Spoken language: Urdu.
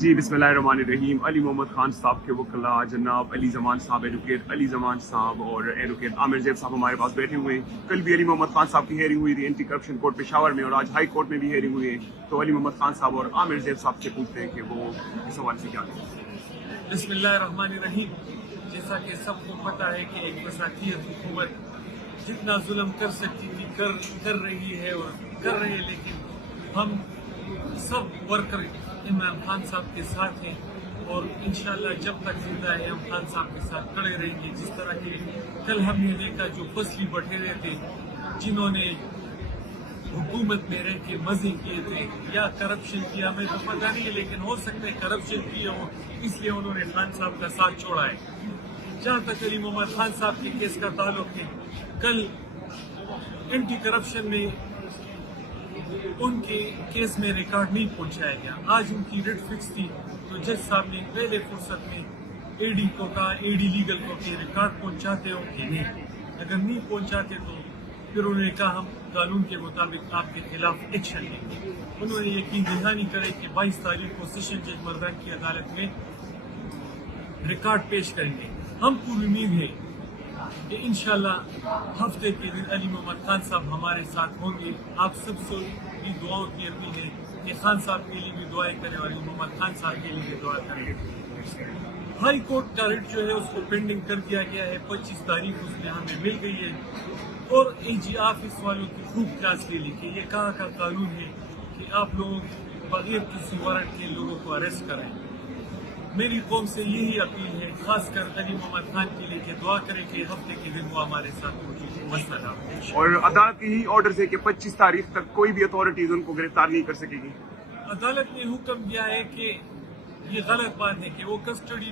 جی بسم اللہ الرحمن الرحیم. علی محمد خان صاحب کے وکلاء جناب علی زمان صاحب، ایڈوکیٹ علی زمان صاحب اور ایڈوکیٹ عامر زیب صاحب ہمارے پاس بیٹھے ہوئے ہیں. کل بھی علی محمد خان صاحب کی ہیئرنگ ہوئی تھی اینٹی کرپشن کورٹ پشاور میں، اور آج ہائی کورٹ میں بھی ہیئرنگ ہوئی ہے. تو علی محمد خان صاحب اور عامر زیب صاحب سے پوچھتے ہیں کہ وہ اس حوالے سے کیا کہیں. بسم اللہ الرحمن الرحیم. جیسا کہ سب کو پتہ ہے کہ ایک وساطیت حکومت جتنا ظلم کر سکتی تھی کر رہی ہے اور کر رہے ہیں، لیکن ہم سب ورکر عمران خان صاحب کے ساتھ ہیں اور انشاءاللہ جب تک زندہ ہے ہم خان صاحب کے ساتھ کھڑے رہیں گے. جس طرح کہ کل ہم نے دیکھا جو فصلی بٹیرے تھے جنہوں نے حکومت میں رہ کے مزے کیے تھے یا کرپشن کیا، ہمیں تو پتہ نہیں ہے، لیکن ہو سکتا ہے کرپشن کیے ہو اس لیے انہوں نے خان صاحب کا ساتھ چھوڑا ہے. جہاں تک علی محمد خان صاحب کے کیس کا تعلق ہے، کل اینٹی کرپشن میں ان کے کیس میں ریکارڈ نہیں پہنچایا گیا. آج ان کی ریٹ فکس تھی تو جج صاحب نے پہلے فرصت میں اے ڈی کو کہا، اے ڈی لیگل کو کہ ریکارڈ پہنچاتے ہو کہ نہیں. اگر نہیں پہنچاتے تو پھر انہوں نے کہا ہم قانون کے مطابق آپ کے خلاف ایکشن لیں گے. انہوں نے یقین دہانی کرے کہ 22 تاریخ کو سیشن جج مردان کی عدالت میں ریکارڈ پیش کریں گے. ہم پوری امید ہے کہ انشاءاللہ ہفتے کے دن علی محمد خان صاحب ہمارے ساتھ ہوں گے. آپ سب سے بھی دعاؤں کی اپیل ہے کہ خان صاحب کے لیے بھی دعائیں کریں اور علی محمد خان صاحب کے لیے بھی دعا کریں. ہائی کورٹ کا ریٹ جو ہے اس کو پینڈنگ کر دیا گیا ہے. 25 تاریخ اس میں ہمیں مل گئی ہے اور اے جی آفس والوں کی خوب کلاس لے لی کہ یہ کہاں کا قانون ہے کہ آپ لوگ بغیر کسی وارنٹ کے لوگوں کو اریسٹ کریں. میری قوم سے یہی اپیل ہے، خاص کر علی محمد خان کے لیے، کہ دعا کریں کہ ہفتے کے دن وہ ہمارے ساتھ موجود ہو. والسلام. اور عدالت کی ہی آرڈر ہے کہ 25 تاریخ تک کوئی بھی اتھارٹیز ان کو گرفتار نہیں کر سکے گی. عدالت نے حکم دیا ہے کہ یہ غلط بات ہے کہ وہ کسٹڈی